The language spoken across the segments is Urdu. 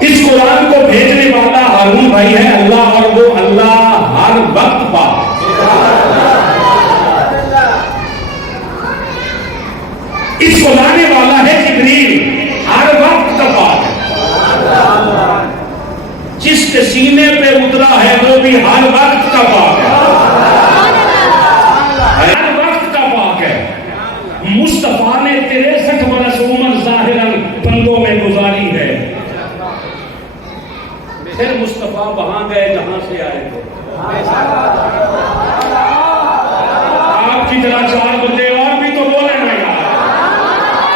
اس قرآن کو بھیجنے والا ہارون بھائی ہے اللہ، اور وہ اللہ ہر وقت پاک۔ اس کو لانے والا ہے جبریل، ہر وقت کا پاک ہے۔ جس کے سینے پہ اترا ہے وہ بھی ہر وقت کا پاک ہے، ہر وقت کا پاک ہے۔ مصطفیٰ نے 63 برس عمر ظاہراً بندوں میں گزاری ہے۔ پھر مصطفیٰ وہاں گئے جہاں سے آئے تھے۔ آپ کی طرح 4 بندے اور بھی تو بولے نا یار،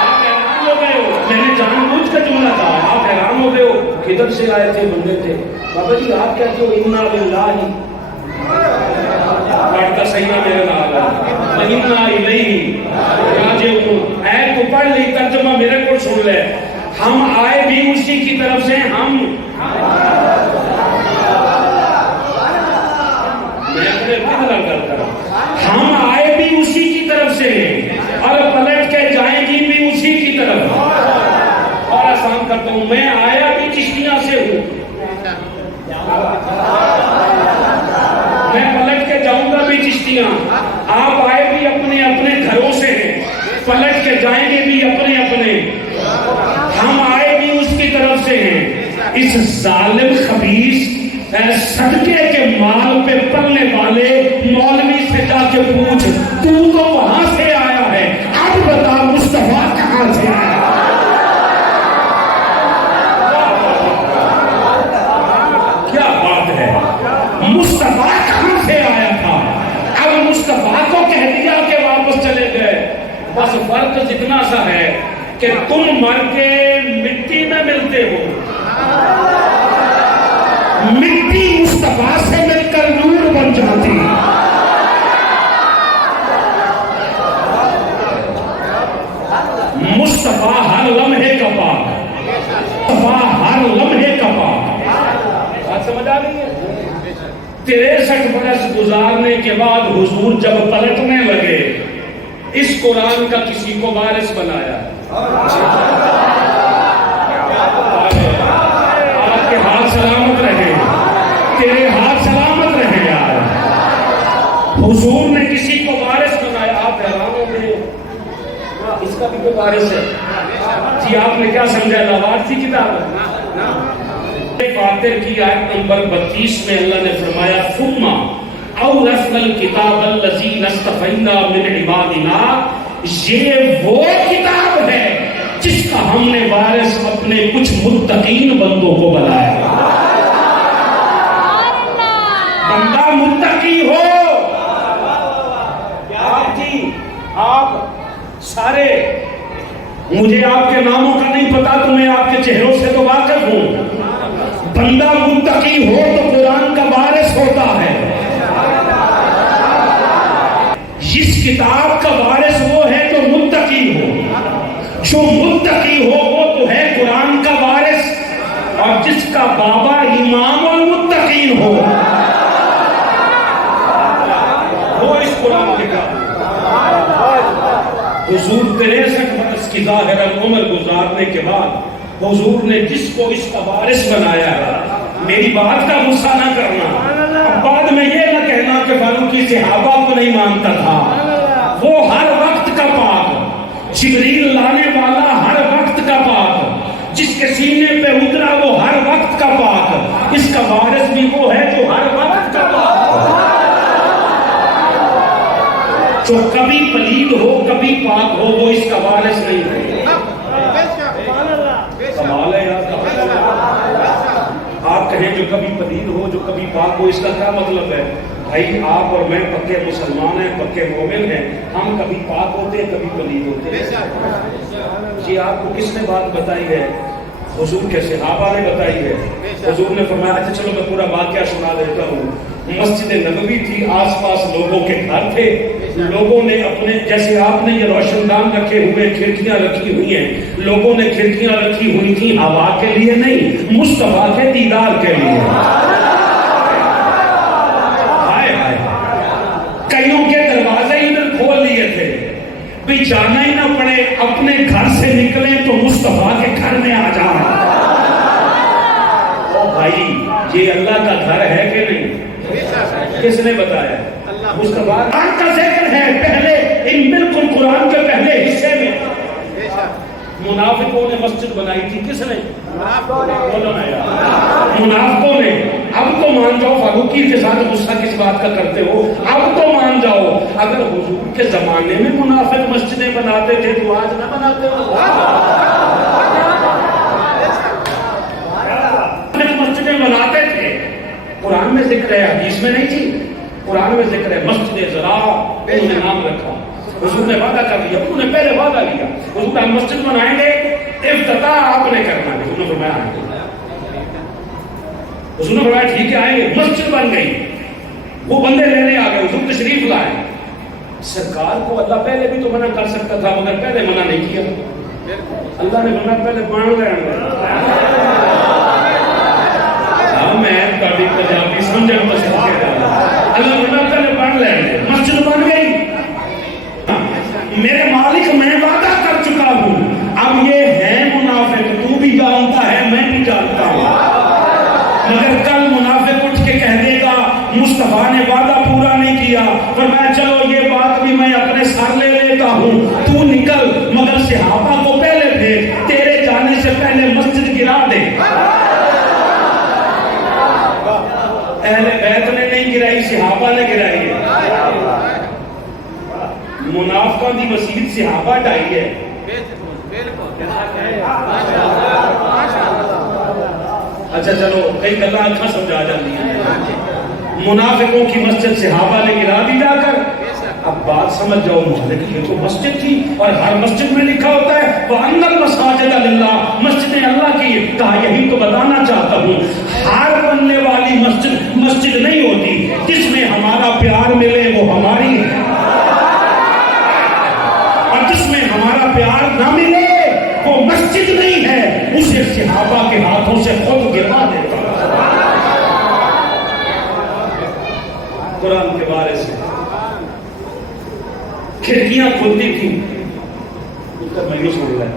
آپ حیران ہو گئے ہو، میں نے جان بوجھ کا جملہ کہا، آپ حیران ہو گئے ہو کدھر سے آئے تھے بندے تھے۔ بابا جی آپ کہتے ہو انا للہ، پڑھتا صحیح نہ میرے نال انا الیہ راجعون، اے تو پڑھ لی ترجمہ میرے کو سن لے، ہم آئے بھی اسی کی طرف سے، ہم ہم آئے بھی اسی کی طرف سے اور پلٹ کے جائیں گی بھی اسی کی طرف۔ اور آسان کرتا ہوں، میں آیا بھی چشتیاں سے ہوں، میں پلٹ کے جاؤں گا بھی چشتیاں، آپ آئے بھی اپنے اپنے گھروں سے ہیں، پلٹ کے جائیں گے بھی اپنے اپنے، ہم آئے بھی اس کی طرف سے ہیں۔ اس ظالم خبیث صدقے کے مال پہ پلنے والے مولوی سے جا کے پوچھ، تو وہاں سے آیا ہے، اب بتا مصطفیٰ کہاں سے آیا؟ کیا بات ہے، مصطفیٰ کہاں سے آیا تھا؟ اب مصطفیٰ کو کہہ دیا کہ واپس چلے گئے، بس فرق جتنا سا ہے کہ تم مر کے مٹی میں ملتے ہو، مٹی مصطفیٰ سے مل کر نور بن جاتی۔ مصطفیٰ ہر لمحے کا پاک، مصطفیٰ ہر لمحے کا پاک۔ بات سمجھ آ رہی ہے؟ 63 برس گزارنے کے بعد حضور جب پلٹنے لگے، اس قرآن کا کسی کو وارث بنایا۔ آپ کے ہاتھ سلامت رہے، تیرے ہاتھ سلامت رہے یار۔ حضور نے کسی کو وارث بنایا، آپ حیران ہو گئے، اس کا بھی کوئی وارث ہے؟ جی آپ نے کیا سمجھا لاوارثی کتاب ہے؟ فاتر کی آیت نمبر 32 میں اللہ نے فرمایا ثم اورثنا الکتاب الذین اصطفینا من عبادنا، یہ وہ کتاب ہے جس کا ہم نے وارث اپنے کچھ متقین بندوں کو بنایا۔ بندہ متقی ہو، آپ جی آپ سارے، مجھے آپ کے ناموں کا نہیں پتا، تو میں آپ کے چہروں سے تو واقف ہوں۔ بندہ متقی ہو تو قرآن کا وارث ہوتا ہے۔ اس کتاب کا وارث وہ ہے جو متقی ہو، جو متقی ہو وہ تو ہے قرآن کا وارث، اور جس کا بابا امام المتقین ہو وہ اس قرآن کے کام۔ حضور 63 برس کی ظاہراً عمر گزارنے کے بعد حضور نے جس کو اس کا وارث بنایا ہے، میری بات کا غصہ نہ کرنا، اب بعد میں یہ نہ کہنا کہ فاروقی صحابہ کو نہیں مانتا تھا، وہ ہر وقت کا پاک، جبریل لانے والا ہر وقت کا پاک، جس کے سینے پہ اترا وہ ہر وقت کا پاک، اس کا وارث بھی وہ ہے جو ہر وقت کا پاک، جو کبھی پلید ہو کبھی پاک ہو، وہ اس کا وارث نہیں ہے۔ کمال ہے یار، آپ کہیں جو کبھی پلید ہو جو کبھی پاک ہو، اس کا کیا مطلب ہے؟ بھائی آپ اور میں پکے مسلمان ہیں، پکے مومن ہیں، ہم کبھی پاک ہوتے ہیں کبھی پلید ہوتے ہیں۔ یہ آپ کو کس نے بات بتائی ہے؟ حضور کے صحابہ نے بتائی ہے۔ حضور نے فرمایا، اچھا چلو میں پورا واقعہ سنا دیتا ہوں۔ مسجد نبوی تھی، آس پاس لوگوں کے گھر تھے، لوگوں نے اپنے، جیسے آپ نے یہ روشن دان رکھے ہوئے، کھڑکیاں رکھی ہوئی ہیں، لوگوں نے کھڑکیاں رکھی ہوئی تھی ہوا کے لیے نہیں، مصطفیٰ کے دیدار کے لیے۔ ہائے ہائے، کئیوں کے دروازے ادھر کھول لیے تھے، بھی جانا ہی نہ پڑے، اپنے گھر سے نکلیں تو مصطفیٰ کے گھر میں آ جائیں۔ بھائی یہ اللہ کا گھر ہے کہ نہیں؟ کس نے بتایا؟ مصطفیٰ کا ذکر ہے پہلے ان بالکل قرآن کے پہلے حصے میں۔ منافقوں نے مسجد بنائی تھی، کس نے؟ بولو نا یار، منافقوں نے۔ اب تو مان جاؤ، فاروقی کے ساتھ غصہ کس بات کا کرتے ہو؟ اب تو مان جاؤ، اگر حضور کے زمانے میں منافق مسجدیں بناتے تھے تو آج نہ بناتے ہو؟ مسجدیں بناتے تھے، قرآن میں ذکر ہے، حدیث میں نہیں تھی۔ قرآن میں ذکر ہے مسجد ضرار، انہوں نے نام رکھا، حضور نے وعدہ کر لیا، انہوں نے پہلے وعدہ لیا، حضور ہم مسجد بنائیں گے، افتتاح آپ نے کرنا ہے۔ حضور نے فرمایا آئیں گے، حضور نے فرمایا ٹھیک ہے آئیں گے۔ مسجد بن گئی، وہ بندے لینے آ گئے، حضور تشریف لائے۔ سرکار کو اللہ پہلے بھی تو منع کر سکتا تھا، مگر پہلے منع نہیں کیا۔ اللہ نے منع پہلے مان لیا۔ میں کبھی پنجابی سمجھنا پسند کرتا ہوں۔ اللہ نے پہلے پڑھ لیں، مسجد بن گئی۔ میرے مالک میں وعدہ کر چکا ہوں، اب یہ ہے منافق، تو بھی جانتا ہے میں بھی جانتا ہوں، مگر کل منافق اٹھ کے کہہ دے گا مصطفیٰ نے وعدہ پورا نہیں کیا، فرمایا چلو یہ بات بھی میں اپنے سر لے لیتا ہوں، تو نکل، مگر صحابہ کو پہلے بھیج، تیرے جانے سے پہلے مسجد گرا دے۔ اہل بیت نے نہیں گرائی، صحابہ نے گرائی ہے۔ منافقوں کی مسجد صحابہ ڈائی ہے۔ اچھا چلو کئی گلا اچھا سمجھا جاتی ہیں۔ منافقوں کی مسجد صحابہ نے گرا دی جا کر۔ اب بات سمجھ جاؤ، مالک یہ تو مسجد تھی، اور ہر مسجد میں لکھا ہوتا ہے وَأَنَّ الْمَسَاجِدَ لِلَّهِ، مسجدیں اللہ کی۔ کہا یہی تو بتانا چاہتا ہوں، ہر بننے والی مسجد نہیں ہوتی، جس میں ہمارا پیار ملے وہ ہماری ہے، اور جس میں ہمارا پیار نہ ملے وہ مسجد نہیں ہے، اسے صحابہ کے ہاتھوں سے خود گروا دیتا۔ قرآن کے بارے سے کھڑکیاں کھلتی تھیں، مایوس ہو رہا ہے،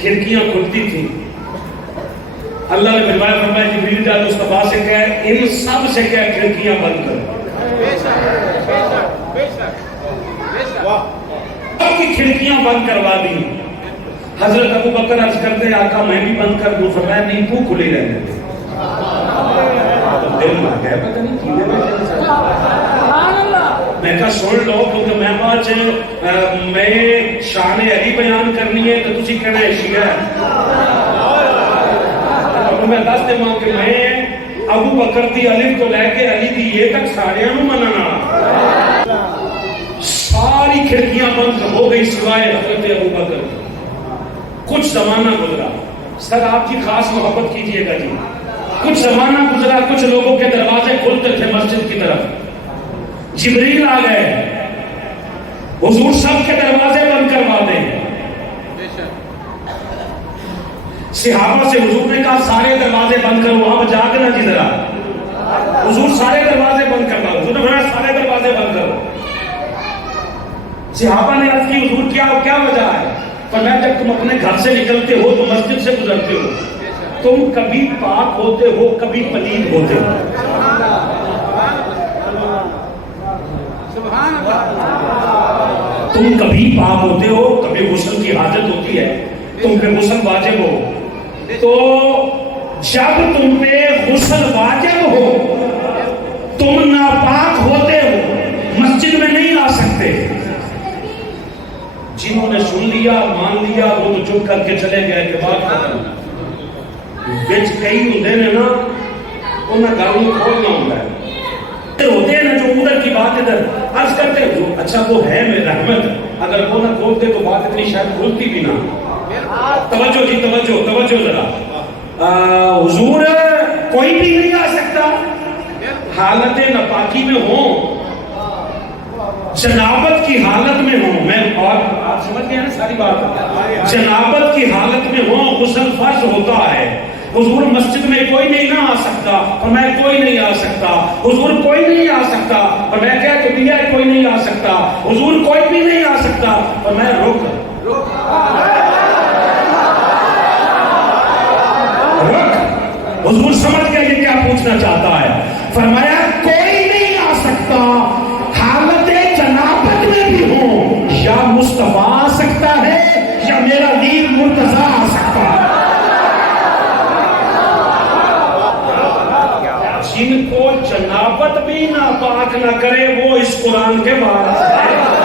کھڑکیاں کھلتی تھیں۔ اللہ نے فرمایا جبریل جا مصطفیٰ سے کہے ان سب سے کہے کھڑکیاں بند کر، سب کی کھڑکیاں بند کروا دی۔ حضرت ابو بکر عرض کرتے آقا میں بھی بند کر دوں، فرمایا نہیں تو کھلی رہنے دے۔ دل مر گیا، پتہ نہیں کینے میں کہا سن لو، کیونکہ میں آج میں شان علی بیان کرنی ہے تو تسی کہنا ہے شیعہ ہے۔ میں دس دے ماں کہ میں ابو بکر دی الف تو لے کے علی دی یہ تک سارے انہوں منانا۔ ساری کھڑکیاں بند ہو گئی سوائے حضرت ابو بکر۔ کچھ زمانہ گزرا، سر آپ کی خاص محبت کیجئے گا جی، کچھ زمانہ گزرا، کچھ لوگوں کے دروازے کھلتے تھے مسجد کی طرف، جبریل آ گئے، حضور سب کے دروازے بند کروا دیں۔ صحابہ سے حضور نے کہا سارے دروازے بند کرو، آپ جاگنا جی ذرا، حضور سارے دروازے بند کروا، حضور نے کہا سارے دروازے بند کرو۔ صحابہ نے عرض کی حضور کیا وجہ ہے؟ فرمایا جب تم اپنے گھر سے نکلتے ہو تو مسجد سے گزرتے ہو، تم کبھی پاک ہوتے ہو کبھی پلید ہوتے ہو۔ تم کبھی پاک ہوتے ہو کبھی غسل کی حاجت ہوتی ہے، تم پہ غسل واجب ہو، تو جب تم پہ غسل واجب ہو تم ناپاک ہوتے ہو، مسجد میں نہیں آ سکتے۔ جنہوں نے سن لیا مان لیا وہ تو چپ کر کے چلے گئے کہ بات ختم۔ بچ کئی ہوتے ہیں نا انہیں گالوں کھولنا ہوتا ہے، ہوتے ہیں نا جو ادھر کی بات ادھر عرض کرتے ہیں، اچھا وہ ہے میرے رحمت، اگر وہ نہ کھولتے تو بات اتنی شاید کھولتی بھی نہ۔ توجہ جی توجہ ذرا، حضور کوئی بھی نہیں آ سکتا، حالت ناپاکی میں ہوں، جنابت کی حالت میں ہوں، میں اور آپ سمجھ گئے نا ساری بات، جنابت کی حالت میں ہوں غسل فرض ہوتا ہے۔ حضور مسجد میں کوئی نہیں نہ آ سکتا، اور میں کوئی نہیں آ سکتا، حضور کوئی نہیں آ سکتا، اور میں کہہ تو دیا کوئی نہیں آ سکتا، حضور کوئی بھی نہیں آ سکتا، اور میں رک حضور سمجھ گیا یہ کیا پوچھنا چاہتا ہے. فرمایا کوئی نہیں آ سکتا حالت جنابت میں بھی ہوں، یا مصطفیٰ آ سکتا ہے یا میرا ویر مرتضیٰ آ سکتا ہے. جن کو جنابت بھی ناپاک نہ کرے وہ اس قرآن کے وارث ہیں.